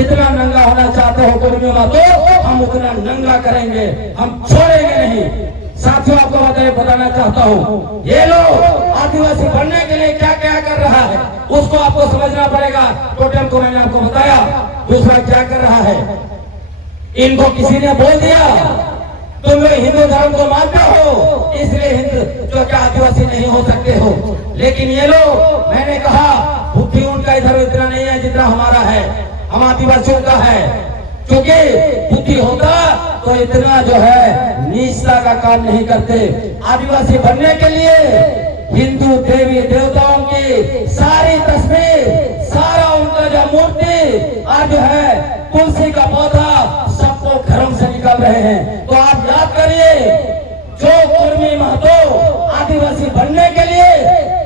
जितना नंगा होना चाहते हो कुर्मियों का तो हम उतना नंगा करेंगे, हम छोड़ेंगे नहीं। साथियों, आपको बताना चाहता हूँ, ये लोग आदिवासी बनने के लिए क्या क्या कर रहा है उसको आपको समझना पड़ेगा। टोटम को मैंने आपको बताया, दूसरा क्या कर रहा है। इनको किसी ने बोल दिया तुम लोग हिंदू धर्म को मानते हो इसलिए हिंदू जो क्या आदिवासी नहीं हो सकते हो। लेकिन ये लोग, मैंने कहा बुद्धि उनका इधर इतना नहीं है जितना हमारा है, हम आदिवासियों का है। क्योंकि बुद्धि होता तो इतना जो है नीचता का काम नहीं करते। आदिवासी बनने के लिए हिंदू देवी देवताओं की सारी तस्वीर, सारा उनका जो मूर्ति और जो है तुलसी का पौधा सबको घरों से निकल रहे हैं। तो आप याद करिए, जो कुर्मी महतो आदिवासी बनने के लिए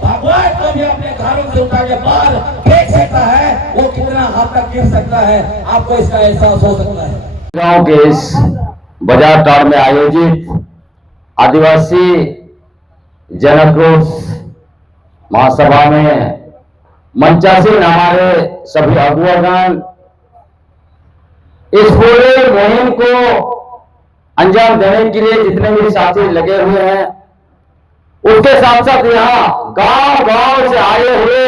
भगवान को भी अपने घरों से उठा के बाहर फेंक सकता है, वो कितना हाथ तक गिर सकता है, आपको इसका एहसास हो सकता है। गांव के इस बाजार टाड़ में आयोजित आदिवासी जनक्रोश महासभा में मंचासीन हमारे सभी अगुवागण इस पूरे मुहिम को अंजाम देने के लिए जितने भी साथी लगे हुए हैं, उसके साथ साथ यहाँ गांव गांव से आए हुए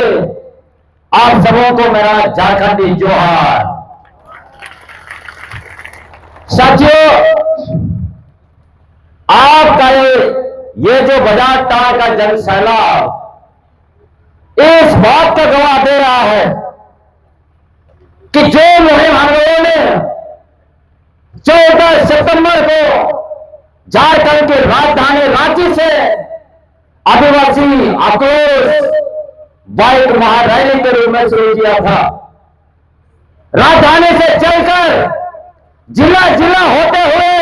आप सबों को मेरा झारखंडी जोहार। साथियों, आपका ये जो बाजार टाड़ का जन सैलाब इस बात का गवाह दे रहा है कि जो मुहिम हम लोगों ने 14 सितंबर को झारखंड की राजधानी रांची से आदिवासी आक्रोश बाइक महारैली के रूप में शुरू किया था, राजधानी से चलकर जिला जिला होते हुए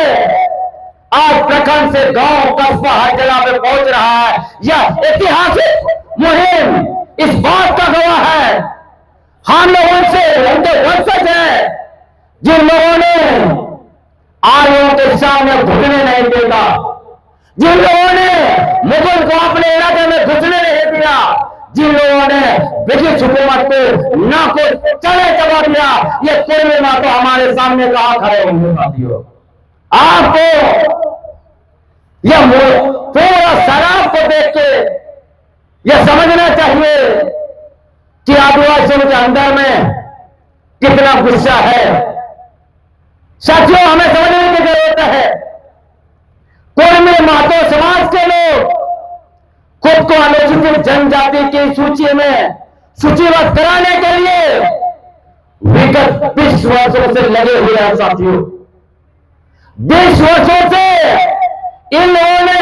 आज प्रखंड से गांव कस्बा हर जगह पे पहुंच रहा है। यह ऐतिहासिक मुहिम इस बात का गवाह है, हम लोगों से उनके वंशज हैं जिन लोगों ने आर्यों के सामने घुटने नहीं देगा, जिन लोगों ने मुगल को अपने इलाके में घुसने नहीं दिया, जिन लोगों ने ब्रिटिश हुकूमत को ना को चले चबा दिया, ये कुर्मी महतो हमारे सामने कहां खड़े होंगे। साथियों, आपको यह पूरा शराब को देख के यह समझना चाहिए कि आदिवासियों के अंदर में कितना गुस्सा है। साथियों, हमें समझने की जरूरत है, कुर्मी महतो समाज के लोग खुद को अनुसूचित जनजाति की सूची में सूचीबद्ध कराने के लिए विगत 20 वर्षों से लगे हुए हैं। साथियों, 20 वर्षों से इन लोगों ने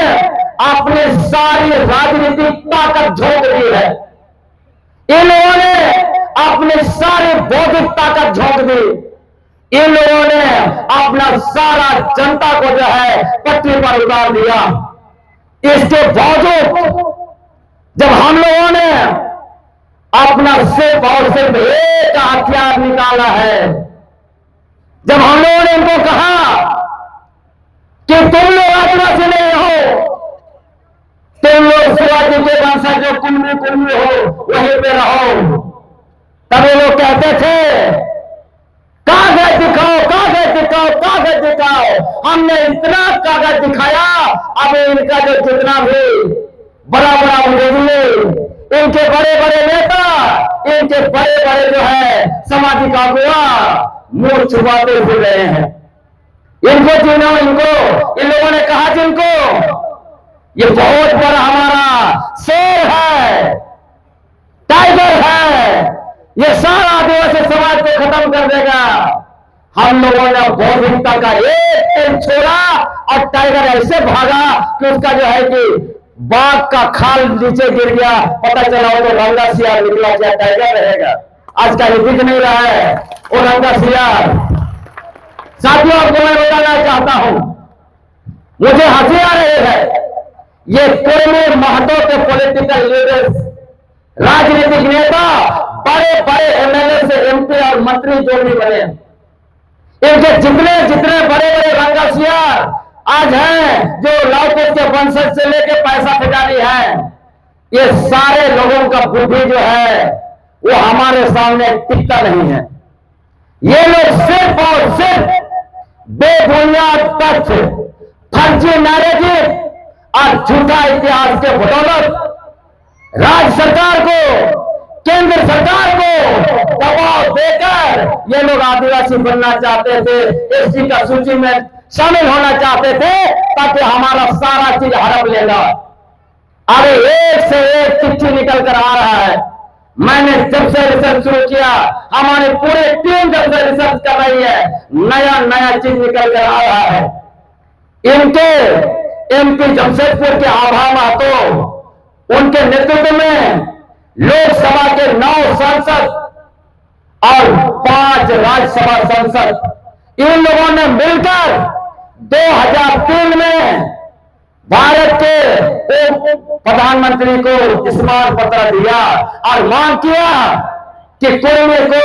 अपनी सारी राजनीतिक ताकत झोंक दी है, इन लोगों ने अपनी सारी बौद्धिक ताकत झोंक दी, इन लोगों ने अपना सारा जनता को जो है पटरी पर उतार दिया। इसके बावजूद जब हम लोगों ने अपना सिर्फ और सिर्फ एक हथियार निकाला है, जब हम लोगों ने इनको कहा कि तुम लोग आदिवासी नहीं हो, तुम लोग शिवाजी के वंशज जो कुर्मी कुर्मी हो वहीं पे रहो, तभी लोग कहते थे कागज दिखाओ, कागज दिखाओ, कागज दिखाओ। हमने इतना कागज दिखाया, अब इनका जो जितना भी बड़ा बड़ा मुजरिम, इनके बड़े बड़े नेता, इनके बड़े बड़े जो है सामाजिक अगुवा मुंह छुपाते फिर रहे हैं। इनको जिन्होंने इन लोगों ने कहा जिनको ये बहुत बड़ा हमारा शेर है, टाइगर है, ये सारा आदिवासी समाज को खत्म कर देगा। हम लोगों ने बौद्धिकता का एक छोड़ा और टाइगर ऐसे भागा कि उसका जो है कि बाघ का खाल नीचे गिर गया, पता चला वो तो रंगा सियार निकला, क्या टाइगर रहेगा। आज का दिख नहीं रहा है वो रंगा सियार। साथियों, आपको मैं बताना चाहता हूं, मुझे हंसी आ रही है, ये कुर्मी महतो के पॉलिटिकल लीडर्स, राजनीतिक नेता, बड़े बड़े एमएलए से एमपी और मंत्री जो भी बने, इनके जितने जितने बड़े बड़े रंगासियार आज हैं, जो लौकुश के वंशज से लेके पैसा खिलाड़ी है, ये सारे लोगों का बुद्धि जो है वो हमारे सामने टिकता नहीं है। ये लोग सिर्फ और सिर्फ बेबुनियाद तथ्य, फर्जी नैरेटिव और झूठा इतिहास के बदौलत राज्य सरकार को, केंद्र सरकार को दबाव देकर ये लोग आदिवासी बनना चाहते थे, एसटी का सूची में शामिल होना चाहते थे ताकि हमारा सारा चीज हड़प लेगा। अरे एक से एक चिट्ठी निकल कर आ रहा है। मैंने जब से रिसर्च शुरू किया, हमारी पूरी टीम जब से रिसर्च कर रही है, नया नया चीज निकल कर आ रहा है। इनके एमपी जमशेदपुर के आभा महतो, उनके नेतृत्व में लोकसभा के 9 सांसद और 5 राज्यसभा सांसद, इन लोगों ने मिलकर 2003 में भारत के प्रधानमंत्री को स्मारक पत्र दिया और मांग किया कि कुर्मी को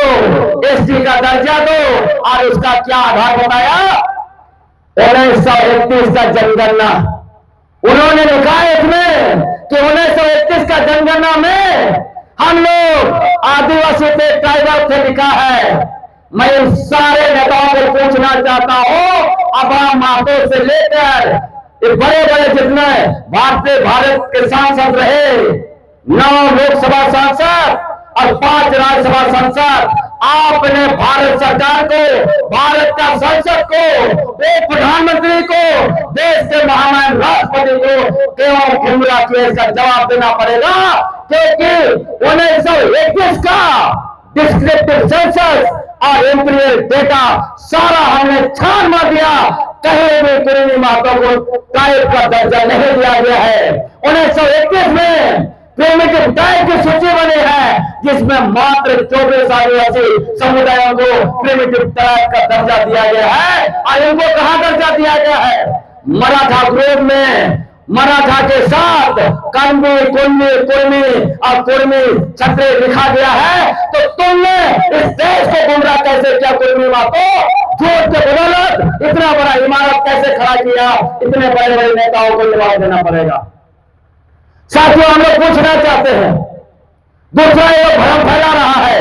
एसटी का दर्जा दो, और उसका क्या आधार बताया? 1931 का जनगणना। उन्होंने लिखा है इसमें कि 1931 का जनगणना में हम लोग आदिवासी थे, ट्राइबल थे, लिखा है। मैं इन सारे नेताओं को पूछना चाहता हूं, आभा महतो से लेकर बड़े बड़े जितने भारत के सांसद रहे, 9 लोकसभा सांसद और 5 राज्यसभा सांसद, आपने भारत सरकार को, भारत का संसद को, एक प्रधानमंत्री को, देश के महामहिम राष्ट्रपति को क्यों गुमराह किया? इसका जवाब देना पड़ेगा, क्योंकि 1921 का डिस्क्रिप्टिव सेंसस और इंपीरियल डेटा सारा हमने छान मार दिया। कहीं भी कुर्मी महतो को ट्राइब का दर्जा नहीं दिया गया है। 1921 में प्रिमिटिव ट्राइब की सूची बनी है, जिसमें मात्र 24 आदिवासी समुदायों को प्रिमिटिव ट्राइब का दर्जा दिया गया है। और इनको कहां दर्जा दिया गया है? मराठा ग्रुप में मराठा के साथ कंबी, कुंबी, कुर्मी और कुर्मी क्षत्रिय लिखा गया है। तो तुमने इस देश को गुमराह कैसे किया? कुर्मी महतो झूठ के बदौलत इतना बड़ा इमारत कैसे खड़ा किया? इतने बड़े बड़े नेताओं को जवाब देना पड़ेगा। साथियों, हम लोग पूछना चाहते हैं, दूसरा ये भ्रम फैला रहा है,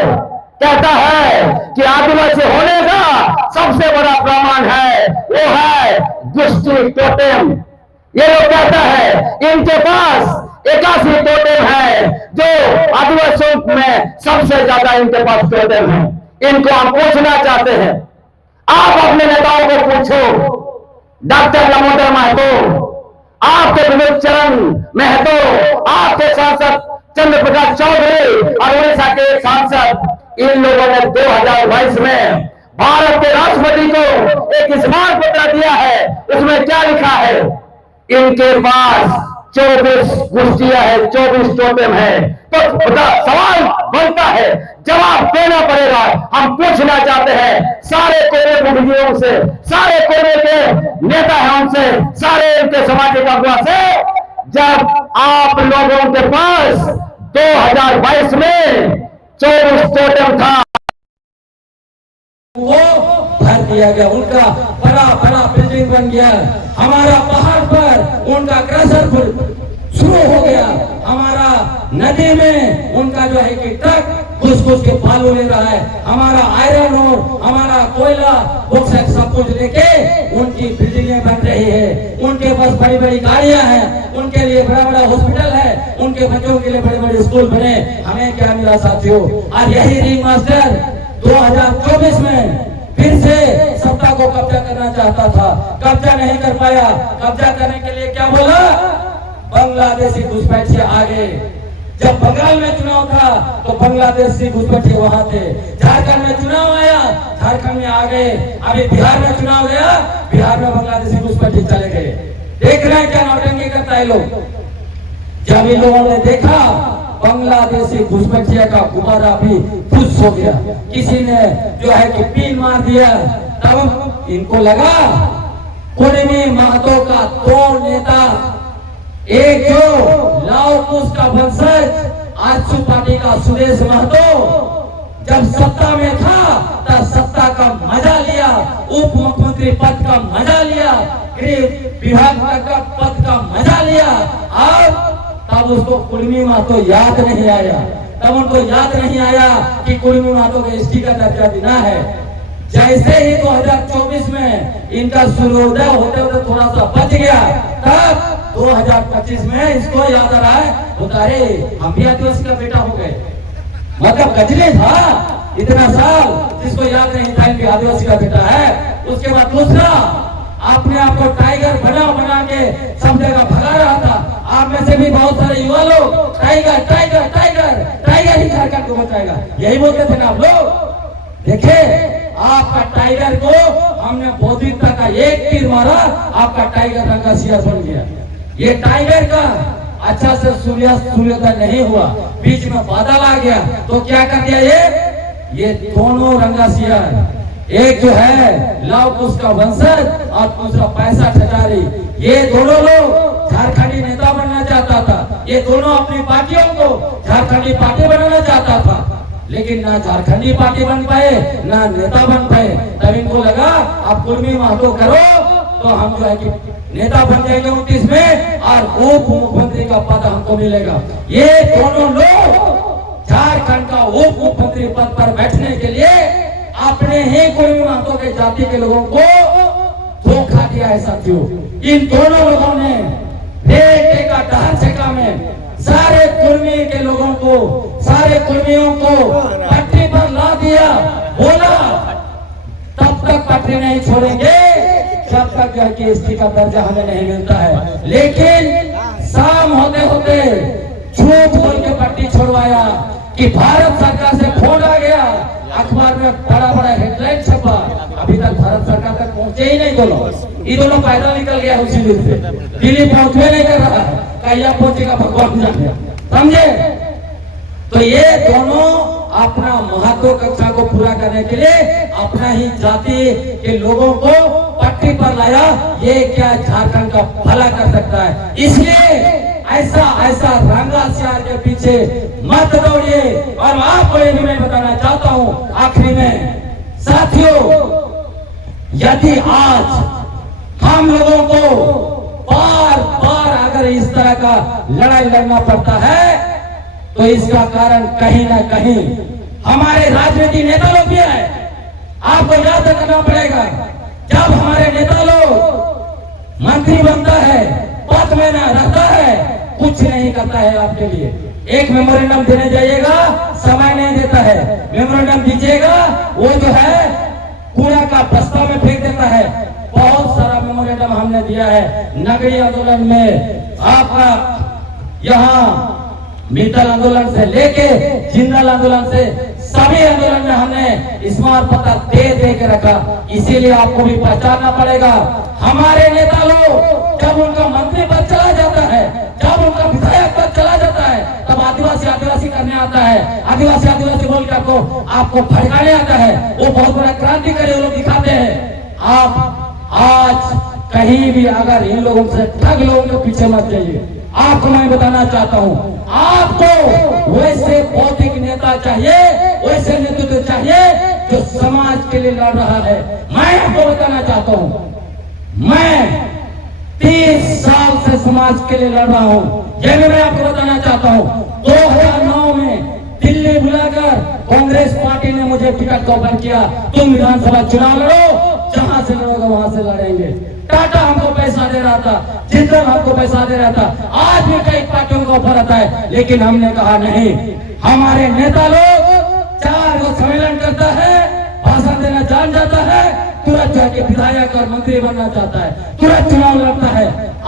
कहता है कि आदिवासी होने का सबसे बड़ा प्रमाण है, वो है दृष्टि टोटेम। ये लोग कहता है इनके पास 81 टोटेम है, जो आदिवासियों में सबसे ज्यादा इनके पास टोटेम है। इनको हम पूछना चाहते हैं, आप अपने नेताओं को पूछो, डॉक्टर दामोदर महतो, आपके विनोद चरण महतो, आपके सांसद चंद्र प्रकाश चौधरी और उड़ीसा के एक सांसद, इन लोगों ने 2022 में भारत के राष्ट्रपति को एक स्मारक पत्र दिया है। उसमें क्या लिखा है? इनके पास 24 गोष्ठियां है, 24 टोटेम है। तो सवाल बनता है, जवाब देना पड़ेगा। हम पूछना चाहते हैं सारे कोरे बुद्धिजीवियों से, सारे कोरे के नेता हैं उनसे, सारे इनके सामाजिक अगुवा से, जब आप लोगों के पास 2022 में 24 टोटेम था, वो भर दिया गया, उनका बड़ा बड़ा बिल्डिंग बन गया। हमारा पहाड़ पर उनका क्रशर शुरू हो गया। हमारा नदी में उनका जो है कि ट्रक घुस घुस के बालू ले रहा है। हमारा आयरन और हमारा कोयला बॉक्साइट सब कुछ लेके उनकी बिल्डिंगें बन रही है। उनके पास बड़ी बड़ी गाड़ियां हैं, उनके लिए बड़ा बड़ा हॉस्पिटल है, उनके बच्चों के लिए बड़े बड़े स्कूल बने। हमें क्या मिला साथियों? और यही रिंग मास्टर 2024 में फिर से सत्ता को कब्जा करना चाहता था, कब्जा नहीं कर पाया। कब्जा करने के लिए क्या बोला? बांग्लादेशी घुसपैठिए आ गए। जब बंगाल में चुनाव था तो बांग्लादेशी घुसपैठिए वहां थे। झारखंड में चुनाव आया, झारखंड में आ गए। अभी बिहार में चुनाव गया, बिहार में बांग्लादेशी घुसपैठिए चले गए। देख रहे हैं क्या नौटंकी करता है लोग। जब इन लोगों ने देखा बांग्लादेशी घुसपैठिया का गुब्बारा भी खुश हो गया, किसी ने जो है कि पीन मार दिया, तब इनको लगा कुर्मी महतो का 2 नेता, एक जो लाओ कुश का वंशज आजसू पार्टी का सुदेश महतो जब सत्ता में था तब सत्ता का मजा लिया, उप मुख्यमंत्री पद का मजा लिया, गृह विभाग का पद का मजा लिया। अब तब उसको कुर्मी महतो याद नहीं आया, तब उनको याद नहीं आया कि कुर्मी महतो को एसटी का दर्जा देना है। जैसे ही 2024 में इनका सूर्योदय होते होते थोड़ा सा बच गया, तब 2025 में इसको याद आ रहा है, बोलता अरे हम भी आदिवासी का बेटा हो गए। मतलब गजनी था इतना साल, जिसको याद नहीं था इनके आदिवासी का बेटा है। उसके बाद दूसरा, अपने आप को टाइगर बना के सब जगह भगा रहा था। आप में से भी बहुत सारे युवा लोग टाइगर टाइगर टाइगर टाइगर ही झारखंड को बचाएगा, यही बोलते थे ना आप लोग। देखे, आपका टाइगर को हमने बौद्धिकता का एक तीर मारा, आपका टाइगर रंगा सियार बन गया। ये टाइगर का अच्छा से सूर्योदय नहीं हुआ, बीच में बादल आ गया, तो क्या कर दिया ये दोनों रंगा सियार, एक जो है लव कुश का वंशज और दूसरा पैसा ठजारी, ये दोनों लोग झारखंडी नेता बनना चाहता था। ये दोनों अपनी पार्टियों को झारखंडी पार्टी बनाना चाहता था, लेकिन ना झारखंडी पार्टी बन पाए ना नेता बन पाए। तब इनको लगा आप कुर्मी महतो करो तो हम जो है कि नेता बन जाएंगे 29 में और उप मुख्यमंत्री का पद हमको मिलेगा। ये दोनों लोग झारखंड का उप मुख्यमंत्री पद पर बैठने के लिए अपने ही कुर्मी महतो के जाति के लोगों को धोखा दिया है साथियों। इन दोनों लोगों ने रेट का डहर छेका में सारे कुर्मी के लोगों को, सारे कुर्मियों को पटरी पर ला दिया। बोला तब तक पटरी नहीं छोड़ेंगे जब तक कि एसटी का दर्जा हमें नहीं मिलता है। लेकिन शाम होते होते झूठ बोल के पटरी छोड़वाया कि भारत सरकार से फोन आ गया, अखबार में बड़ा बड़ा हेडलाइन छपा। अभी तक भारत सरकार तक पहुंचे ही नहीं दोनों, ये दोनों पैदल निकल गया उसी दिन से, दिल्ली पहुंचने नहीं कर रहा है, कहिया पहुंचेगा भगवान जाने, समझे। तो ये दोनों अपना महत्व कक्षा को पूरा करने के लिए अपना ही जाति के लोगों को पट्टी पर लाया। ये क्या झारखंड का भला कर सकता है? इसलिए ऐसा ऐसा रंगा सियार के पीछे मत दौड़िए। और आपको ये भी मैं बताना चाहता हूँ आखिरी में, साथियों, यदि आज हम लोगों को बार बार अगर इस तरह का लड़ाई लड़ना पड़ता है तो इसका कारण कहीं ना कहीं हमारे राजनीतिक नेता लोग भी है। आपको याद रखना पड़ेगा, जब हमारे नेता लोग मंत्री बनता है, पद में ना रहता है, कुछ नहीं करता है आपके लिए। एक मेमोरेंडम देने जाइएगा, समय नहीं देता है। मेमोरेंडम दीजिएगा, वो जो है कूड़ा का बस्ता में फेंक देता है। बहुत सारा मेमोरेंडम हमने दिया है नगरीय आंदोलन में, आपका यहाँ मित्तल आंदोलन से लेके जिंदल आंदोलन से सभी आंदोलन में हमने स्मारक पत्र दे के रखा। इसीलिए आपको भी पहचानना पड़ेगा, हमारे नेता लोग जब उनका मंत्री पद चला जाता है, जब उनका विधायक पद चला जाता है, तब आदिवासी आदिवासी करने आता है, आदिवासी आदिवासी बोल के आपको भड़काने आता है। वो बहुत बड़ा क्रांतिकारी वो लोग दिखाते हैं। आप आज कहीं भी अगर इन लोगों से ठग लोगों के पीछे मत जाइए। आपको मैं बताना चाहता हूं, आपको वैसे बौद्धिक नेता चाहिए, वैसे नेतृत्व चाहिए जो समाज के लिए लड़ रहा है। मैं आपको बताना चाहता हूं, मैं 30 साल से समाज के लिए लड़ रहा हूं। यह भी मैं आपको बताना चाहता हूं, 2009 में दिल्ली बुलाकर कांग्रेस पार्टी ने मुझे टिकट का ऑफर किया, तुम विधानसभा चुनाव लड़ो, जहां से लड़ोगे वहां से लड़ेंगे। टाटा हमको पैसा दे रहा था, जिंदल हमको पैसा दे रहा था, आज भी कई पार्टियों का ऑफर आता है, लेकिन हमने कहा नहीं। हमारे नेता लोग 4 को सम्मेलन करता है, भाषण देना जान जाता है, तुरंत जाके विधायक और मंत्री बनना चाहता है, तुरंत चुनाव लड़ता है।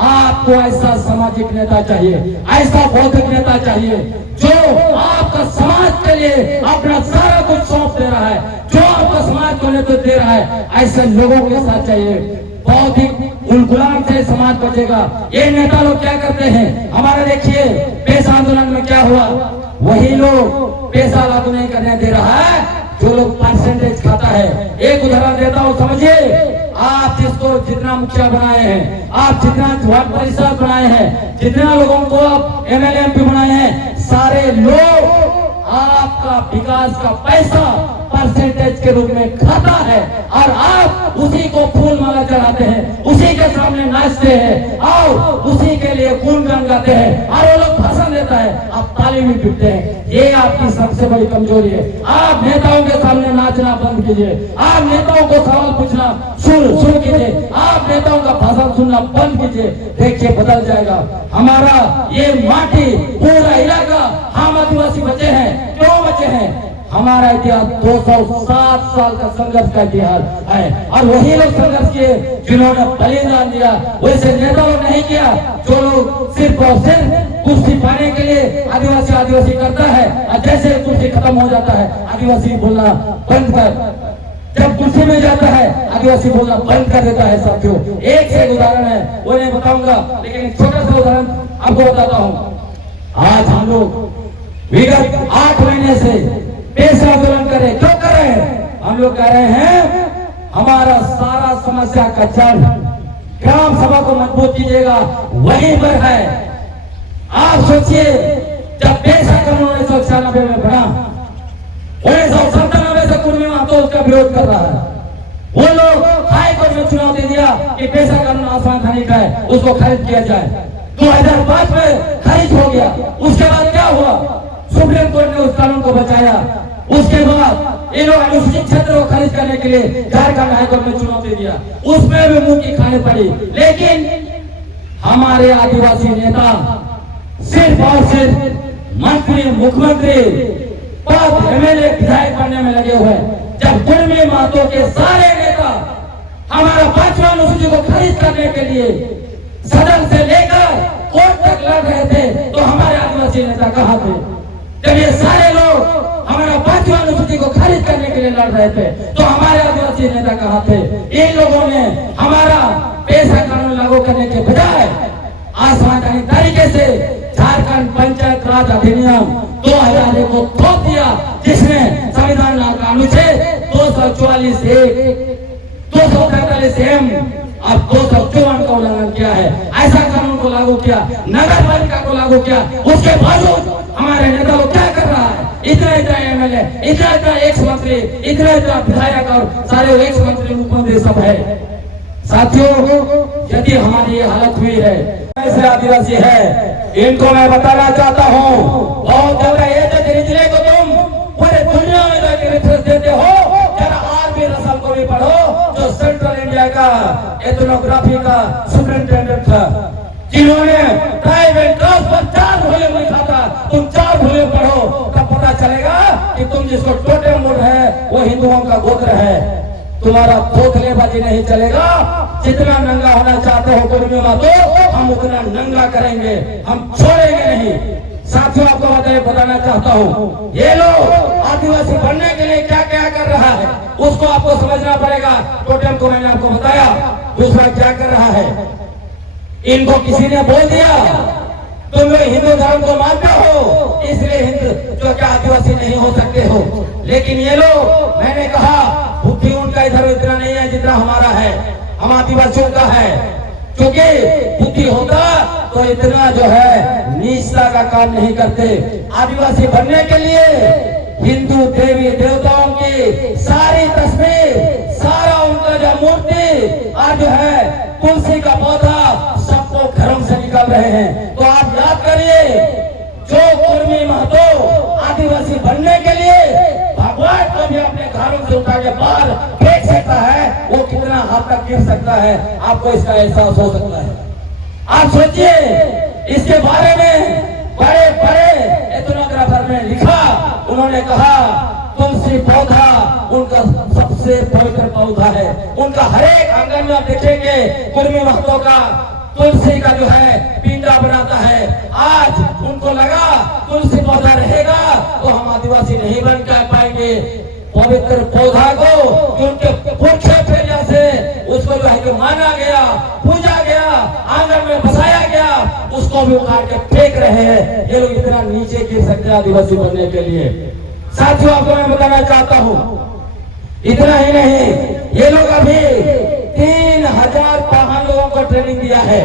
आपको ऐसा सामाजिक नेता चाहिए, ऐसा बौद्धिक नेता चाहिए जो आपका समाज के लिए अपना सारा कुछ सौंप दे रहा है, जो आपका समाज को नेतृत्व दे रहा है। ऐसे लोगों के साथ चाहिए। बौद्धिक उलगुलाम से समाज बचेगा। ये नेता लोग क्या करते हैं, हमारे देखिए पैसा आंदोलन में क्या हुआ, वही लोग पैसा लागू नहीं करने दे रहा है जो लोग परसेंटेज खाता है। एक उदाहरण देता हूँ, समझिए। आप जिसको जितना मुखिया बनाए हैं, आप जितना वार्ड परिषद बनाए हैं, जितना लोगों को आप एमएलए एमपी बनाए हैं, सारे लोग आपका विकास का पैसा परसेंटेज के रूप में खाता है और आप उसी को फूल माला चढ़ाते हैं, उसी के सामने नाचते हैं और उसी के लिए गुणगान गाते हैं और वो लोग भाषण देता है, आप ताली भी पीटते हैं। ये आपकी सबसे बड़ी कमजोरी है। आप नेताओं के सामने नाचना बंद कीजिए। आप नेताओं को लीजिए, देखिए बदल जाएगा हमारा ये माटी, पूरा इलाका। हम आदिवासी बचे हैं, क्यों बचे हैं? हमारा इतिहास 207 साल का संघर्ष का इतिहास है, और वही लोग संघर्ष किए जिन्होंने बलिदान दिया। वैसे नेता लोग नहीं किया जो लोग सिर्फ और सिर्फ कुर्सी पाने के लिए आदिवासी आदिवासी करता है, और जैसे कुर्सी खत्म हो जाता है आदिवासी बोलना बंद कर, जब कुर्सी में जाता है आदिवासी बोलना बंद कर देता है। साथियों, एक से एक उदाहरण है, वो नहीं बताऊंगा, लेकिन एक छोटा सा उदाहरण आपको बताता हूँ। आज हम लोग विगत 8 महीने से पेशा आंदोलन कर रहे, क्यों कर रहे हैं? हम लोग कह रहे हैं हमारा सारा समस्या का जड़ ग्राम सभा को मजबूत कीजिएगा, वहीं पर है। आप सोचिए, जब पेशा कानून 1996 में बना, 1997 से कुर्मी महतो उसका विरोध कर रहा है। वो लोग हाई कोर्ट में चुनौती दिया कि पेशा कानून आसमान खानी का है, उसको खारिज किया जाए। 2005 में खारिज हो गया। उसके बाद क्या हुआ? सुप्रीम कोर्ट ने उस कानून को बचाया। उसके बाद ये लोग अनुसूचित क्षेत्र को खारिज करने के लिए झारखंड हाईकोर्ट में चुनौती दिया, उसमें भी मुंह की खानी पड़ी। लेकिन हमारे आदिवासी नेता सिर्फ और सिर्फ मंत्री, मुख्यमंत्री, पद, एमएलए, विधायक बनने में लगे हुए। जब कुर्मी महतो के सारे नेता हमारा 5वां अनुसूची को खारिज करने के लिए सदन से लेकर कोर्ट तक लड़ रहे थे, तो हमारे आदिवासी नेता कहां थे? जब ये सारे लोग हमारा 5वां अनुसूची को खारिज करने के लिए लड़ रहे थे, तो हमारे आदिवासी नेता कहां थे? इन लोगों ने हमारा पेशा कानून लागू करने के बजाय आसमानी तरीके से झारखंड पंचायत राज अधिनियम 2001 को थोप दिया, जिसमें संविधान का अनुच्छेद 244(1), 243(m) और 254 का उल्लंघन किया है। ऐसा कानून को लागू किया, नगर पालिका को लागू किया। उसके बावजूद हमारे नेता लोग क्या कर रहा है? इतना इतना एमएलए, इतना इतना एक्स मंत्री, इतना इतना विधायक और सारे एक्स मंत्री, मुख्यमंत्री सब है। साथियों, यदि हमारी ये हालत हुई है, ऐसे आदिवासी है, इनको मैं बताना चाहता हूँ, बहुत ज्यादा ये रिजले को तुम पूरे दुनिया में रेफरेंस देते हो। जरा आरबी रसल को भी पढ़ो, जो सेंट्रल इंडिया का एथनोग्राफी का सुपरिंटेंडेंट था, जिन्होंने प्राइवेट क्लास पर 4 वॉल्यूम लिखा था। तुम 4 वॉल्यूम पढ़ो, तब पता चलेगा कि तुम जिसको टोटेम बोर्ड है वो हिंदुओं का गोत्र है। तुम्हारा खोखलेबाजी नहीं चलेगा। जितना नंगा होना चाहते हो कुर्मी महतो, हम उतना नंगा करेंगे, हम छोड़ेंगे नहीं। साथियों, आपको बताना चाहता हूँ, ये लोग आदिवासी बनने के लिए क्या क्या कर रहा है, उसको आपको समझना पड़ेगा। टोटेम को मैंने आपको बताया, दूसरा क्या कर रहा है। इनको किसी ने बोल दिया तुम लोग हिंदू धर्म को मानते हो, इसलिए हिंदू जो क्या आदिवासी नहीं हो सकते हो। लेकिन ये लोग, मैंने कहा, बुद्धि उनका इधर इतना नहीं है जितना हमारा है, हम आदिवासियों का है। क्योंकि बुद्धि होता तो इतना जो है नीचता का काम नहीं करते। आदिवासी बनने के लिए हिंदू देवी देवताओं की सारी तस्वीर, सारा उनका जो मूर्ति और जो है तुलसी का पौधा, सबको घरों से निकल रहे हैं। तो आप याद करिए, जो कुर्मी महतो आदिवासी बनने के लिए भगवान को भी अपने घरों से उठा के बाहर फेंक सकता है, वो कितना हाथ तक गिर सकता है, आपको इसका एहसास हो सकता है। आप सोचिए, इसके बारे में बड़े बड़े एथनोग्राफर ने लिखा। उन्होंने कहा तुलसी पौधा उनका सबसे पवित्र पौधा है। उनका हर एक आंगन में आप देखेंगे कुर्मी महतो का तुलसी का जो है पिंडा बनाता है। आज उनको लगा तुलसी पौधा रहेगा तो हम आदिवासी नहीं बन कर पाएंगे। पवित्र पौधा को उनके पुरखे पेरिया से उसको जो है माना गया, पूजा गया, आंगन में बसाया गया, उसको भी उखाड़ के फेंक रहे हैं। ये लोग इतना नीचे गिर सकते हैं आदिवासी बनने के लिए। साथियों, आपको मैं बताना चाहता हूँ, इतना ही नहीं, ये लोग अभी 3000 पाहन लोगों को ट्रेनिंग दिया है।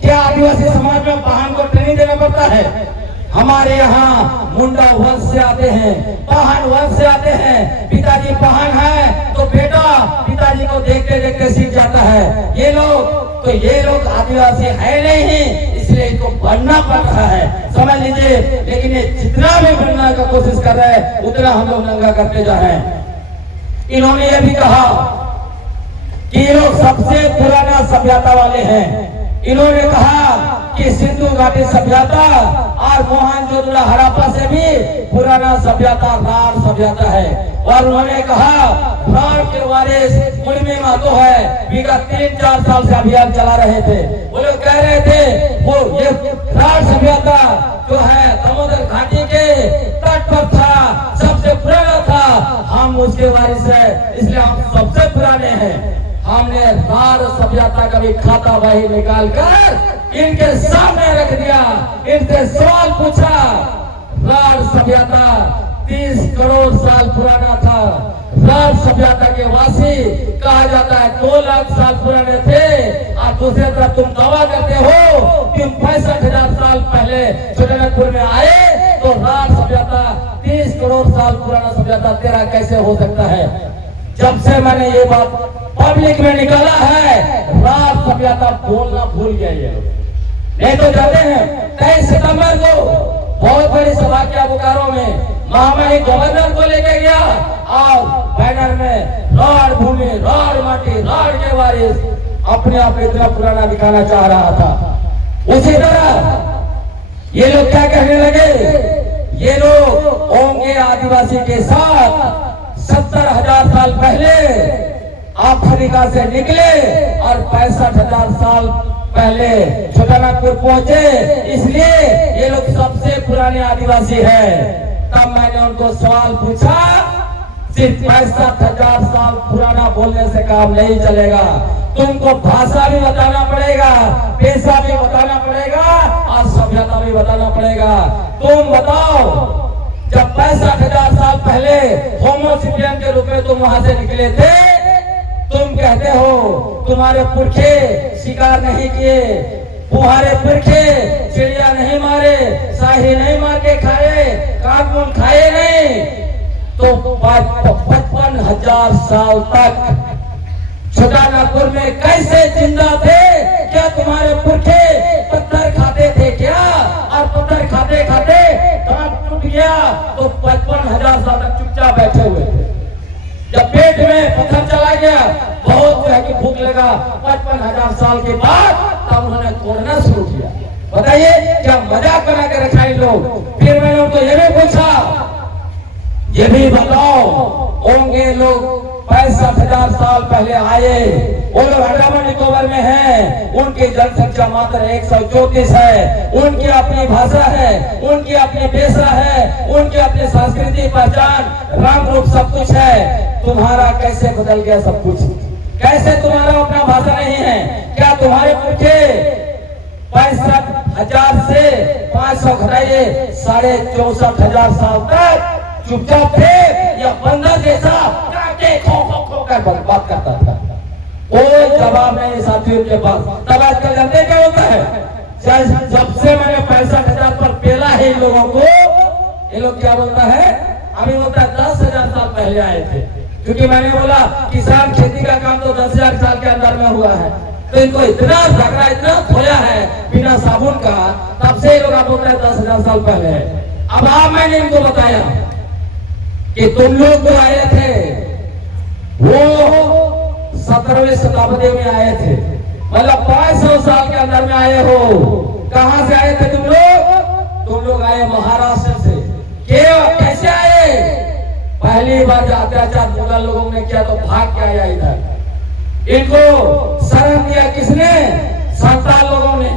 क्या आदिवासी समाज में पाहन को ट्रेनिंग देना पड़ता है? हमारे यहाँ मुंडा वंश से आते हैं, पाहन वंश से आते हैं। पिताजी पाहन है तो बेटा पिताजी को देखते देखते सीख जाता है। ये लोग आदिवासी है नहीं, इसलिए इनको बनना पड़ रहा है, समझ लीजिए। लेकिन ये जितना भी बनने का कोशिश कर रहे हैं, उतना हम लोग नंगा करते जा रहे हैं। इन्होंने ये भी कहा कि ये लोग सबसे पुराना सभ्यता वाले हैं। इन्होंने कहा कि सिंधु घाटी सभ्यता और मोहनजोदड़ो हड़प्पा से भी पुराना सभ्यता राढ़ सभ्यता है। और उन्होंने कहा राढ़ के वारिस कुर्मी महतो है। विगत 3-4 साल से अभियान चला रहे थे। वो लोग कह रहे थे वो ये राढ़ सभ्यता जो है दामोदर घाटी के तट पर था, सबसे पुराना था। हम उसके वारिस है, इसलिए हम सबसे पुराने हैं। हमने राढ़ सभ्यता का भी खाता बही निकाल कर इनके सामने रख दिया, इनसे सवाल पूछा। राढ़ सभ्यता 30 करोड़ साल पुराना था। राढ़ सभ्यता के वासी कहा जाता है 2 लाख साल पुराने थे। और दूसरी तरफ तुम दावा करते हो कि 65,000 साल पहले छोटानागपुर में आए, तो राढ़ सभ्यता 30 करोड़ साल पुराना सभ्यता तेरा कैसे हो सकता है? जब से मैंने ये बात पब्लिक में निकाला है, राढ़ सभ्यता बोलना भूल गए ये लोग। नहीं तो जाते हैं 23 सितंबर को बहुत बड़ी सभा किया बोकारो में, महामहिम गवर्नर को लेके गया और बैनर में राढ़ भूमि, राढ़ माटी, राढ़ के वारिस अपने आप इतना पुराना दिखाना चाह रहा था। उसी तरह ये लोग क्या कहने लगे, ये लोग ओंगे आदिवासी के साथ 70,000 साल पहले अफ्रीका से निकले और 65,000 साल पहले छोटानागपुर पहुंचे, इसलिए ये लोग सबसे पुराने आदिवासी है। तब मैंने उनको सवाल पूछा, सिर्फ 65,000 साल पुराना बोलने से काम नहीं चलेगा, तुमको भाषा भी बताना पड़ेगा, पेशा भी बताना पड़ेगा और सभ्यता भी बताना पड़ेगा। तुम बताओ, जब 65,000 साल पहले होमोसेपियन के रूप में तुम वहां से निकले थे, तुम कहते हो तुम्हारे पुरखे शिकार नहीं किए, तुम्हारे पुरखे चिड़िया नहीं मारे, शाही नहीं मार के खाए, कानून खाए नहीं, तो 55,000 साल तक छोटानागपुर में कैसे जिंदा थे? क्या तुम्हारे पुरखे पत्थर खाते थे क्या? और पत्थर खाते खाते दांत टूट गया तो 55,000 साल तक चुपचाप बैठे हुए थे। जब पेट में पत्थर चला गया, बहुत जो है कि भूख लगा, 55,000 साल के बाद तब उन्होंने तोड़ना शुरू किया। बताइए क्या मजाक बना के रखा इन लोग। फिर मैंने उनको ये भी पूछा, ये भी बताओ, होंगे लोग 65,000 साल पहले आए, वो लोग अंडमान निकोबार में हैं, उनकी जनसंख्या मात्र 134 है, उनकी अपनी भाषा है, उनकी अपनी पेशा है, उनकी अपनी संस्कृति, पहचान, रंग रूप सब कुछ है। तुम्हारा कैसे बदल गया सब कुछ? कैसे तुम्हारा अपना भाषा नहीं है? क्या तुम्हारे पुरखे 65,000 से 500 घटाइए 64,500 साल तक चुपचाप थे या बंदर जैसा काटे खो कर बात करता था? कोई जवाब नहीं साथियों के पास। तब आजकल जानते क्या होता है, जब से मैंने 65,000 पर पेला है इन लोगों को, ये लोग क्या बोलता है, अभी बोलता है 10,000 साल पहले आए थे। क्योंकि मैंने बोला किसान खेती का काम तो 10,000 साल के अंदर में हुआ है, तो इनको इतना झगड़ा, इतना धोया है बिना साबुन का, तब से ये लोग बोलते हैं 10,000 साल पहले। अब मैंने इनको बताया कि तुम लोग जो आए थे वो 17वीं शताब्दी में आए थे, मतलब 500 साल के अंदर में आए हो। कहां से आए थे तुम लोग? तुम लोग आए महाराष्ट्र से। कैसे आए? पहली बार जो अत्याचार मुगल लोगों ने किया तो भाग के आया इधर। इनको शरण दिया किसने? संताल लोगों ने।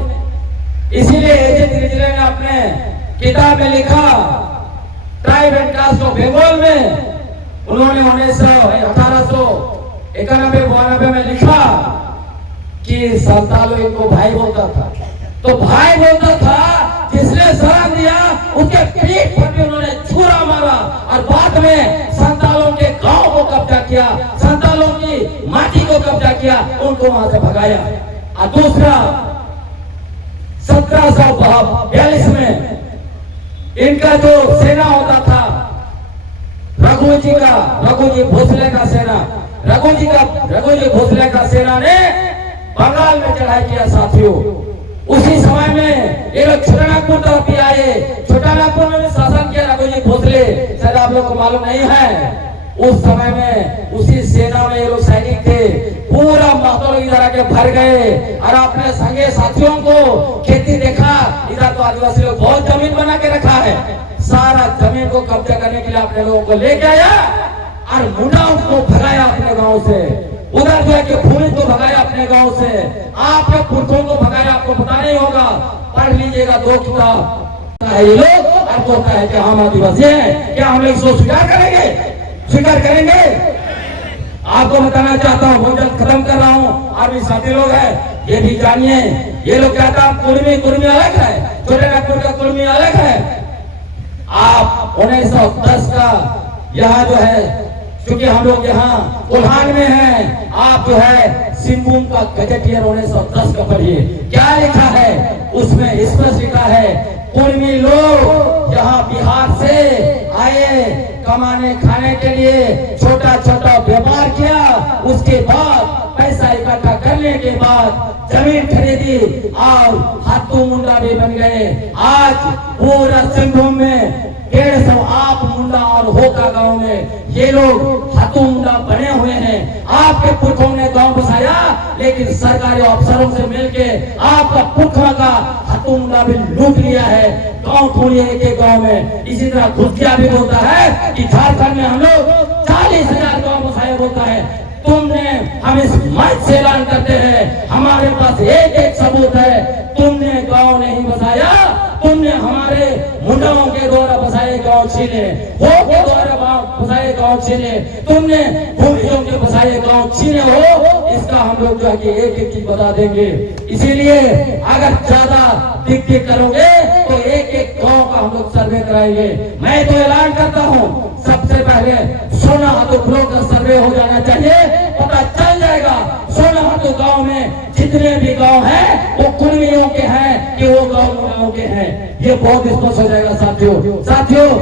इसीलिए एजेंट रिजले ने अपने किताब में लिखा, tribe and caste of Bengal में, उन्होंने 1891 में लिखा कि संतालों इनको भाई बोलता था। तो भाई बोलता था, जिसने शरण दिया उसके पीठ पर भी उन्होंने छुरा मारा और बाद में संतालों के गांव को कब्जा किया, संतालों की माटी को कब्जा किया, उनको वहां से भगाया। और दूसरा 1742 में इनका जो सेना होता था, रघुजी भोसले का सेना, रघुजी भोसले का सेना ने बंगाल में चढ़ाई किया साथियों। उसी समय में ये लोग छोटानागपुर तरफ भी आए। छोटानागपुर में भी शासन किया रघुजी भोसले, शायद आप लोग को मालूम नहीं है। उस समय में उसी सेना में ये लोग सैनिक थे। पूरा महतो लोग इधर आके भर गए और अपने संगे साथियों को खेती देखा। इधर तो आदिवासी लोग बहुत जमीन बना के रखा है, सारा जमीन को कब्जा करने के लिए अपने लोगों को लेके आया और मुंडाओं को भगाया अपने गांव से। उधर जो है कि भूमि को भगाया अपने गांव से, आपके पुरखों को भगाया। आपको पता नहीं होगा, पढ़ लीजिएगा 2 किताब। ये लोग और बोलता है कि हम आदिवासी हैं, क्या हम लोग इसको स्वीकार करेंगे? स्वीकार करेंगे? आपको बताना चाहता हूँ, बहुत जल्द खत्म कर रहा हूँ। आर्मी साथी लोग हैं, ये भी जानिए, ये लोग कहता है कुर्मी अलग है, छोटे नागपुर का कुर्मी अलग है। आप 1910 का यहाँ जो है, क्योंकि हम लोग यहाँ कोल्हान में हैं, आप जो है सिंहभूम का गजट ईयर 1910 का पढ़िए, क्या लिखा है उसमें? स्पष्ट लिखा है, कुर्मी लोग यहाँ बिहार से आए कमाने खाने के लिए, छोटा छोटा व्यापार किया, उसके बाद पैसा इकट्ठा करने के बाद जमीन खरीदी और हाथू मुंडा भी बन गए। आज पूरा सिंहभूम में 150 आप मुंडा और होका गांव में ये लोग हाथू मुंडा बने हुए हैं। आपके पुरखों ने गांव बसाया, लेकिन सरकारी अफसरों से मिलके आपका पुरखा का हाथू मुंडा भी लूट लिया है। गांव थोड़ी एक गांव में। इसी तरह घुसकिया भी बोलता है कि झारखंड में हम लोग 40,000 गांव बसाए बोलता है। तुमने, हम इस मंच से ऐलान करते हैं, हमारे पास एक सबूत है, तुमने गांव नहीं बसाया, तुमने हमारे मुंडाओं के द्वारा बसाए गांव छीने, हो के द्वारा बसाए गांव छीने, तुमने भूमियों के बसाए गांव छीने हो। इसका हम लोग जो है कि एक चीज बता देंगे। इसीलिए अगर ज्यादा दिख करोगे तो एक गांव का हम लोग सर्वे कराएंगे। मैं तो ऐलान करता हूँ, सबसे पहले सोना हाथों का सर्वे हो जाना चाहिए, पता चल जाएगा सोना हाथों गांव में जितने भी गांव हैं वो कुर्मियों के हैं कि वो गांव मुंडाओं के हैं। ये बहुत स्पष्ट हो जाएगा साथियों।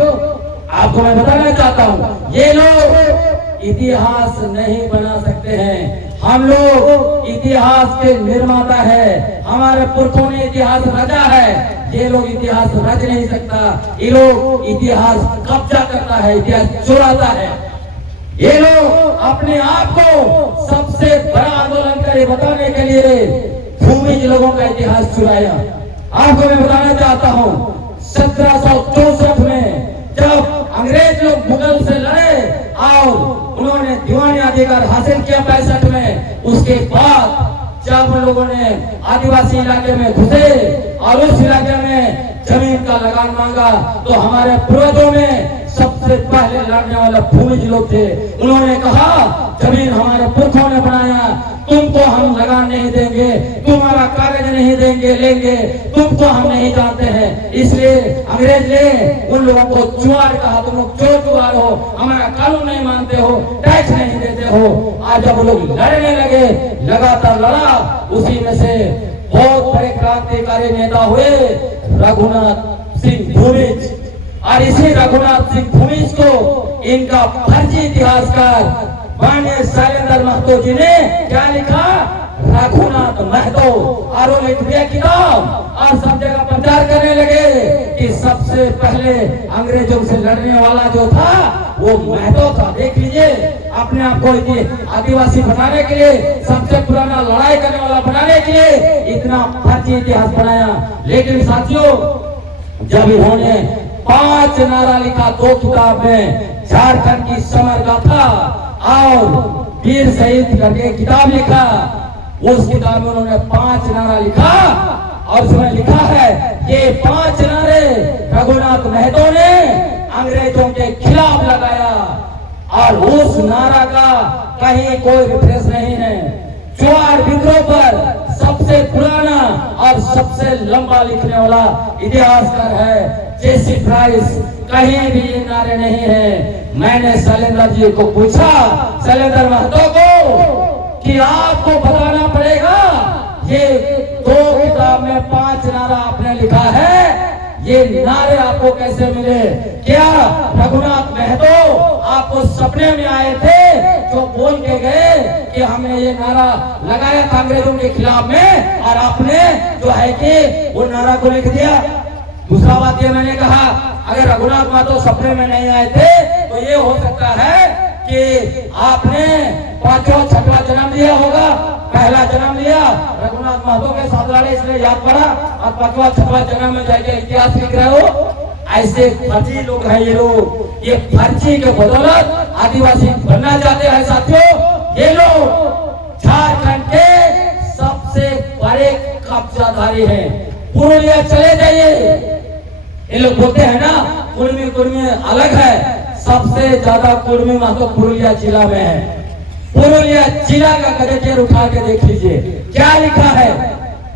आपको मैं बताना चाहता हूँ, ये लोग इतिहास नहीं बना सकते हैं। हम लोग इतिहास के निर्माता है, हमारे पुरखों ने इतिहास रचा है। ये लोग इतिहास रच नहीं सकता, ये लोग इतिहास कब्जा करता है, इतिहास चुराता है। ये लोग अपने आप को सबसे बड़ा आंदोलन करे बताने के लिए भूमिज लोगों का इतिहास चुराया। आपको मैं बताना चाहता हूँ, 1764 में जब अंग्रेज लोग मुगल से लड़े और उन्होंने दीवानी अधिकार हासिल किया 65 में, उसके बाद जब लोगों ने आदिवासी इलाके में घुसे और उस इलाके में जमीन का लगान मांगा, तो हमारे पूर्वजों में सबसे पहले लड़ने वाला भूमिज लोग थे। उन्होंने कहा जमीन हमारे पुरखों ने बनाया, तुमको हम लगान नहीं देंगे, तुम्हारा कागज नहीं देंगे लेंगे, तुमको हम नहीं जानते हैं। इसलिए अंग्रेज ने उन लोगों को चुआर कहा, तुम लोग चोर चुआर हो, हमारा कानून नहीं मानते हो, टैक्स नहीं देते हो। आज जब लोग लड़ने लगे, लगातार लड़ा, उसी में से बहुत बड़े क्रांतिकारी नेता हुए रघुनाथ सिंह भूमिज। और इसी रघुनाथ सिंह भूमिज को इनका फर्जी इतिहासकार माननीय शैलेंद्र महतो जी ने क्या लिखा? रघुनाथ महतो। और वो लिख दिया किताब और सब जगह प्रचार करने लगे कि सबसे पहले अंग्रेजों से लड़ने वाला जो था वो महतो था। देख लीजिए, अपने आप को आदिवासी बनाने के लिए, सबसे पुराना लड़ाई करने वाला बनाने के लिए इतना फर्जी इतिहास बनाया। लेकिन साथियों, जब इन्होंने 5 नारा लिखा 2 किताब में, झारखंड की समर गाथा और वीर शहीद करके किताब लिखा, उस किताब में उन्होंने 5 नारा लिखा और उसमें लिखा है ये 5 नारे रघुनाथ महतो ने अंग्रेजों के खिलाफ लगाया। और उस नारा का कहीं कोई रिफ्रेंस नहीं है। चुआर विद्रोह पर सबसे पुराना और सबसे लंबा लिखने वाला इतिहासकार है जेसी प्राइस, कहीं भी ये नारे नहीं है। मैंने शैलेंद्र जी को पूछा, शैलेंद्र महतो को, कि आपको बताना पड़ेगा ये 2 किताब में 5 नारा आपने लिखा है, ये नारे आपको कैसे मिले? क्या रघुनाथ महतो आपको सपने में आए थे जो बोल के गए कि हमने ये नारा लगाया था अंग्रेजों के खिलाफ में, और आपने जो है कि वो नारा को लिख दिया? दूसरा बात ये मैंने कहा, अगर रघुनाथ महतो सपने में नहीं आए थे तो ये हो सकता है कि आपने 5वां 6वां जन्म लिया होगा पहला जन्म लिया रघुनाथ महतो के साथ लड़े, इसलिए याद पड़ा, और 5वां 6वां जन्म में जाके इतिहास लिख रहे हो। ऐसे फर्जी लोग हैं ये लोग, ये फर्जी के बदौलत आदिवासी बनना चाहते हैं साथियों। ये लोग झारखंड के सबसे बड़े कब्जाधारी हैं। पुरुलिया चले जाइए, ये लोग बोलते हैं ना कुर्मी अलग है, सबसे ज्यादा कुर्मी महतो पुरुलिया जिला में है। पुरुलिया जिला का गजेटियर उठा के देख लीजिए क्या लिखा है।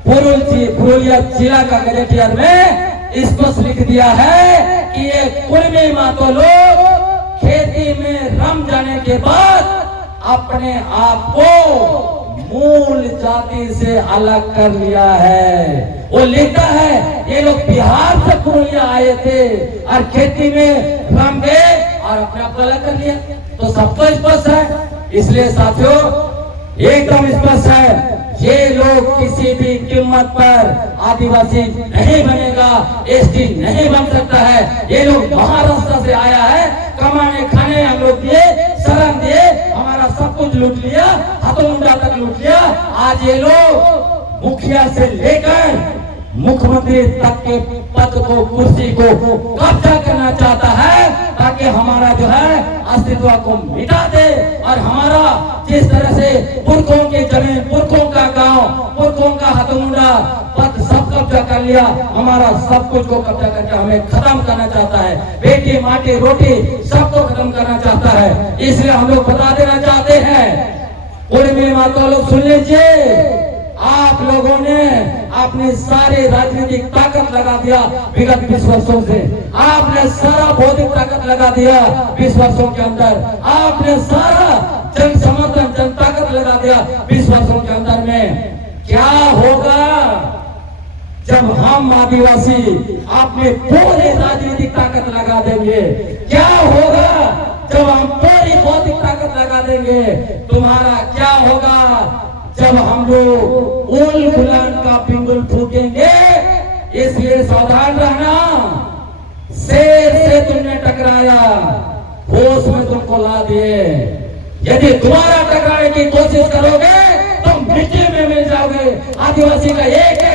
पुरुलिया जिला का गजेटियर में स्पष्ट लिख दिया है कि ये कुर्मी महतो लोग खेती में रम जाने के बाद अपने आप को मूल जाति से अलग कर लिया है। वो लिखता है ये लोग बिहार से पुरुलिया आए थे और खेती में रम गए और अपने आप को अलग कर लिया, तो सबको स्पष्ट है। इसलिए साथियों एकदम स्पष्ट है, ये लोग किसी भी कीमत पर आदिवासी नहीं बनेगा, एसटी नहीं बन सकता है। ये लोग महाराष्ट्र से आया है, कमाने खाने हम लोग दिए, शरण दिए, हमारा सब कुछ लूट लिया, हाथों मुंडा तक लूट लिया। आज ये लोग मुखिया से लेकर मुख्यमंत्री तक के पद को, कुर्सी को कब्जा करना चाहता है, ताकि हमारा जो है अस्तित्व को मिटा दे और हमारा जिस तरह से पुरखों की जमीन, पुरखों का गांव, पुरखों का हथमुंडा पद सब कब्जा कर लिया, हमारा सब कुछ को कब्जा करके हमें खत्म करना चाहता है। बेटी माटी रोटी सबको खत्म करना चाहता है। इसलिए हम लोग बता देना चाहते हैं, कुर्मी महतो लोग सुन लीजिए, आप लोगों ने अपनी सारी राजनीतिक ताकत लगा दिया विगत 20 वर्षों से, आपने सारा बौद्धिक ताकत लगा दिया 20 वर्षों के अंदर, आपने सारा जन समर्थन, जन ताकत लगा दिया 20 वर्षों के अंदर में। क्या होगा जब हम आदिवासी अपनी पूरी राजनीतिक ताकत लगा देंगे? क्या होगा जब हम पूरी बौद्धिक ताकत लगा देंगे? तुम्हारा क्या होगा जब हम लोग उल गुलान का पिंगुल फूकेंगे? इसलिए सावधान रहना, शेर से तुमने टकराया, होश में तुमको ला दिए। यदि दोबारा टकराने की कोशिश करोगे तो मिट्टी में मिल जाओगे। आदिवासी का एक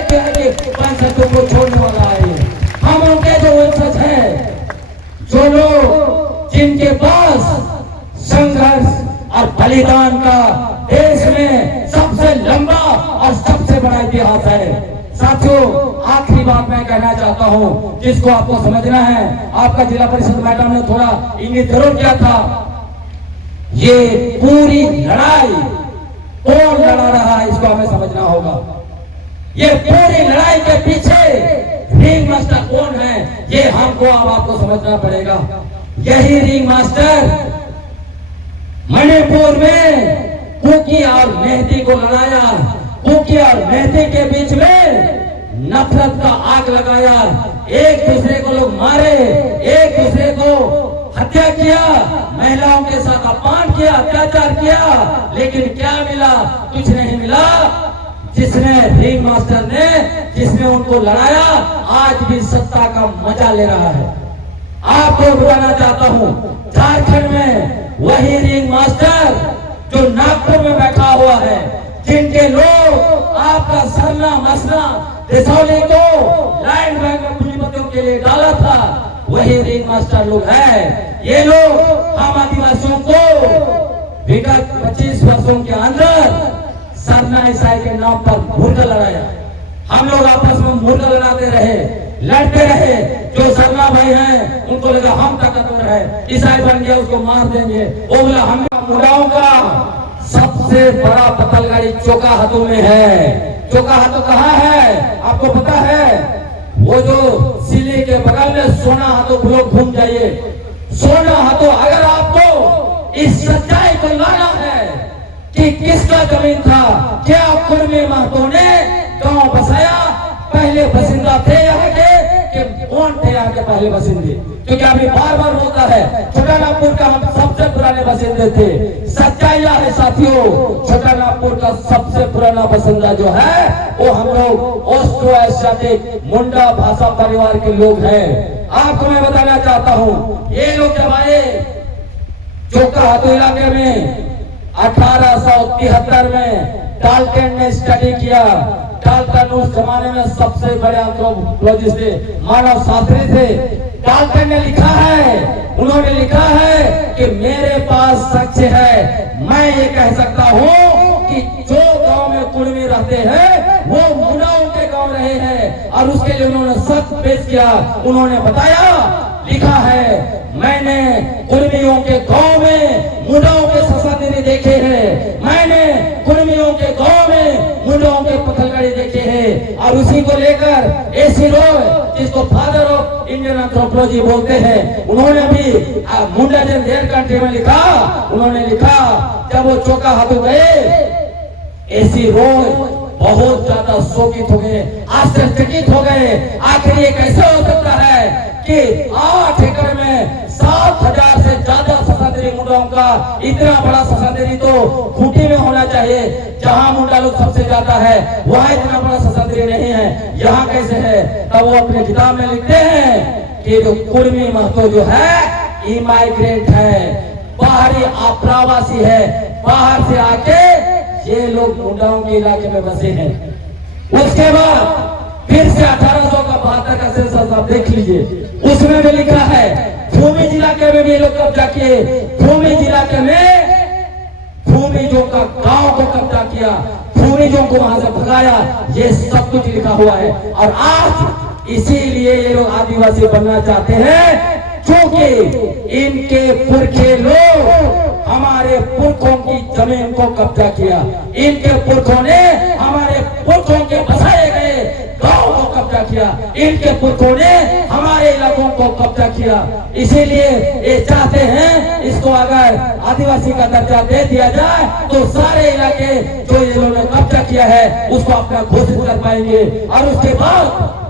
वंशज तुमको छोड़ने वाला है। हम उनके जो वंशज है, जो लोग जिनके पास संघर्ष और बलिदान का देश में सबसे लंबा और सबसे बड़ा इतिहास है। साथियों आखिरी बात मैं कहना चाहता हूं, जिसको आपको समझना है, आपका जिला परिषद मैडम ने थोड़ा इंगित जरूर किया था, ये पूरी लड़ाई कौन लड़ा रहा है इसको हमें समझना होगा। ये पूरी लड़ाई के पीछे रिंग मास्टर कौन है ये हमको अब आपको समझना पड़ेगा। यही रिंग मास्टर मणिपुर में कुकी और मेहती को लड़ाया, कुकी और मेहती के बीच में नफरत का आग लगाया, एक दूसरे को लोग मारे, एक दूसरे को हत्या किया, महिलाओं के साथ अपमान किया, अत्याचार किया, लेकिन क्या मिला? कुछ नहीं मिला। जिसने रिंग मास्टर ने, जिसने उनको लड़ाया, आज भी सत्ता का मजा ले रहा है। आपको बताना चाहता हूं, झारखंड में वही रिंग मास्टर जो नागपुर में बैठा हुआ है, जिनके लोग आपका सरना मसना दिसौली को लैंड बैंक में पूंजीपतियों के लिए डाला था, वही रिंग मास्टर लोग हैं। ये लोग हम आदिवासियों को विगत 25 वर्षों के अंदर सरना ईसाई के नाम पर मुर्गा लड़ाया। हम लोग आपस में मुर्गा लड़ाते रहे, लड़ते रहे। जो सरना भाई हैं उनको लगा हम ताकतवर है, ईसाई बन गया उसको मार देंगे, वो बोला हम मुंडाओं का सबसे बड़ा पतलगाड़ी चोका हाथों में है। चोका हाथों कहाँ है आपको पता है? वो जो सिले के बगल में सोना हाथों लोग घूम जाइए। सोना हाथों अगर आपको इस सच्चाई को लाना है कि किसका जमीन था, क्या कुर्मी महतो ने गांव बसाया, पहले बसिंदा थे यहाँ के, कि कौन थे यहाँ के पहले बसिंदे? क्योंकि अभी बार बार होता है छोटा नागपुर का हम सबसे पुराने बसिंदे थे। सच्चाई है साथियों, छोटा नागपुर का सबसे पुराना बसिंदा जो है वो हम लोग ऑस्ट्रो एशियाटिक मुंडा भाषा परिवार के लोग हैं। आपको मैं बताना चाहता हूँ, ये लोग जब आए चोका हाथों इलाके में 1873 में डाल्टन ने स्टडी किया। डाल्टन उस जमाने में सबसे बड़े एंथ्रोपोलॉजिस्ट थे, मानव शास्त्री थे। डाल्टन ने लिखा है, उन्होंने लिखा है कि मेरे पास साक्ष्य है, मैं ये कह सकता हूँ कि जो गांव में कुर्मी रहते हैं वो मुंडाओं के गांव रहे हैं। और उसके लिए उन्होंने सख्त पेश किया। उन्होंने बताया, लिखा है, मैंने कुर्मियों के गांव में मुंडाओं के ससादेरी देखे हैं, मैंने कुर्मियों के गांव में मुंडाओं के पत्थलगड़ी देखे हैं। और उसी को लेकर एसी रॉय, जिसको फादर ऑफ इंडियन एंथ्रोपोलॉजी बोलते हैं, उन्होंने भी मुंडा जन देयर कंट्री में लिखा। उन्होंने लिखा, जब वो चौका हाथों गए, एसी रॉय बहुत ज्यादा शोकित हो गए, आश्चर्यचकित हो गए। आखिर ये कैसे हो सकता है कि 8 एकड़ में 7,000 से ज्यादा ससादेरी मुंडाओं का इतना बड़ा ससादेरी तो खूंटी में होना चाहिए, जहां मुंडा लोग सबसे ज्यादा है, वहां इतना बड़ा ससादेरी नहीं है, यहाँ कैसे है? तब वो अपने किताब में लिखते हैं कि जो कुर्मी महतो जो है इमाइग्रेंट है, बाहरी आप्रवासी है, बाहर से आके ये लोग मुंडाओं के इलाके में बसे हैं। उसके बाद फिर से 1872 का सेंसस आप देख लीजिए, उसमें भी लिखा है भूमि जिला के में भी लोग कब्जा किए, भूमि जिला के में भूमिजों का गांव को कब्जा किया, भूमिजों को वहां से भगाया, ये सब कुछ लिखा हुआ है। और आज इसीलिए ये लोग आदिवासी बनना चाहते हैं, क्योंकि इनके पुरखे लोग हमारे पुरखों की जमीन को कब्जा किया, इनके पुरखों ने हमारे पुरखों के बसाए गए गांव को कब्जा किया, इनके पुरखों ने हमारे इलाकों को कब्जा किया। इसीलिए ये चाहते हैं, इसको अगर आदिवासी का दर्जा दे दिया जाए तो सारे इलाके जो ये लोगों ने कब्जा किया है उसको अपना घोषित कर पाएंगे। और उसके बाद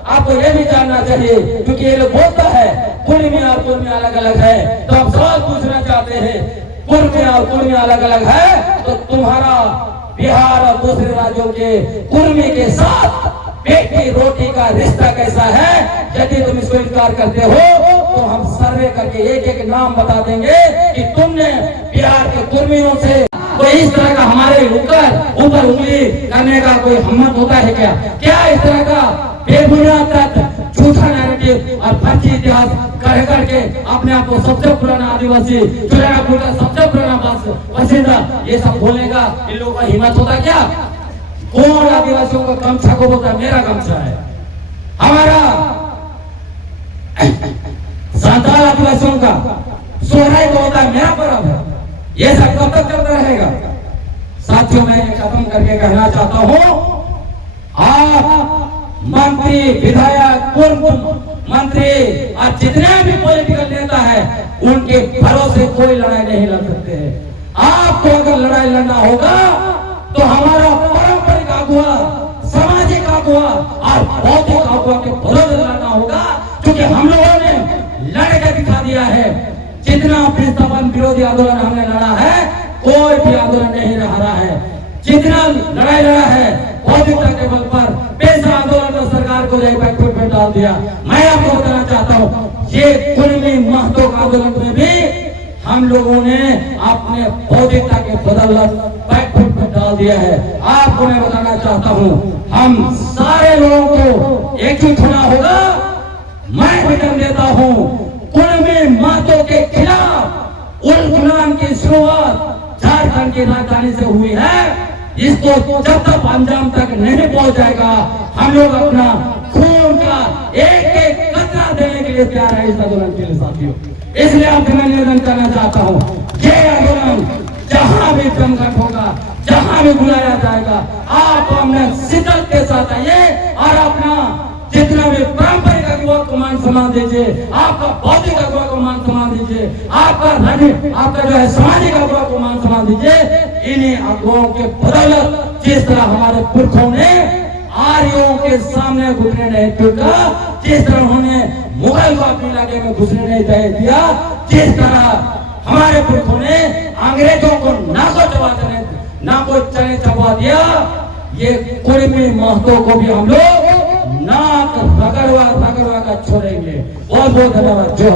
आपको ये भी जानना चाहिए, क्योंकि ये लोग बोलता है कुर्मी और कुर्मी अलग अलग है, तो हम सवाल पूछना चाहते हैं, कुर्मी और कुर्मी अलग अलग है तो तुम्हारा बिहार और दूसरे राज्यों के कुर्मी के साथ बेटी रोटी का रिश्ता कैसा है? यदि तुम इसको इनकार करते हो तो हम सर्वे करके एक एक नाम बता देंगे कि तुमने बिहार के कुर्मियों से कोई इस तरह का हमारे ऊपर उंगली करने का कोई हिम्मत होता है क्या? क्या इस तरह का बेबुनियाद झूठा नैरेटिव और फर्जी इतिहास करके अपने आप को सबसे पुराना आदिवासी, चुरापुर का सबसे पुराना बासिंदा, ये सब बोलने का इन लोगों का हिम्मत होता क्या? कौन आदिवासियों का गमछा को बोलता है मेरा गमछा है? हमारा संताल आदिवासियों का सोहराई को होता है मेरा पर्व है। ये सब कब तक चलता रहेगा? साथियों, मैं खत्म करके कहना चाहता हूं, आप मंत्री, विधायक, पूर्व मंत्री और जितने भी पॉलिटिकल नेता है, उनके भरोसे कोई लड़ाई नहीं लड़ सकते हैं। आपको अगर लड़ाई लड़ना होगा तो हमारा पारंपरिक अगुआ, सामाजिक अगुआ और भौतिक अगुआ के भरोसे लड़ना होगा, क्योंकि हम लोगों ने लड़के दिखा दिया है। जितना विस्थापन विरोधी आंदोलन हमने लड़ा है, कोई भी आंदोलन नहीं रहा है। जितना लड़ाई लड़ा है भौतिकता के बल पर, पैसा आंदोलन में सरकार को बैकफुट पे डाल दिया। मैं आपको बताना चाहता हूँ, ये कुर्मी महतो का आंदोलन में भी हम लोगों ने अपने भौतिकता के बदौलत बैकफुट पे डाल दिया है। आपको मैं बताना चाहता हूँ, हम सारे लोगों को एकजुट होना होगा। मैं विजन देता हूँ, कुर्मी महतो के खिलाफ उल्गुलान की शुरुआत झारखंड की राजधानी से हुई है। इसको जब तक अंजाम तक नहीं पहुंच जाएगा, हम लोग अपना खून का एक एक कतरा देने के लिए तैयार है इस आंदोलन के लिए साथियों। इसलिए आपसे मैं निवेदन करना चाहता हूँ, ये आंदोलन जहां भी जमघट होगा, जहां भी बुलाया जाएगा, आप अपने शिद्दत के साथ आइए और अपना जितना भी पारंपरिक अगुआ को मान सम्मान दीजिए, आपका भौतिक अगुआ को मान सम्मान दीजिए, आपका जो है सामाजिक अगुआ को मान सम्मान दीजिए। इन्हीं अगुओं के बदौलत जिस तरह हमारे पुरखों ने आर्यों के सामने घुसने नहीं दिया, जिस तरह उन्होंने मुगल को अपने इलाके में घुसने नहीं दिया, जिस तरह हमारे पुरखों ने अंग्रेजों को नाको चने चबा दिया, ये कुर्मी महतो को भी हम लोग नाक रगड़वा का छोड़ेंगे। बहुत बहुत धन्यवाद। जो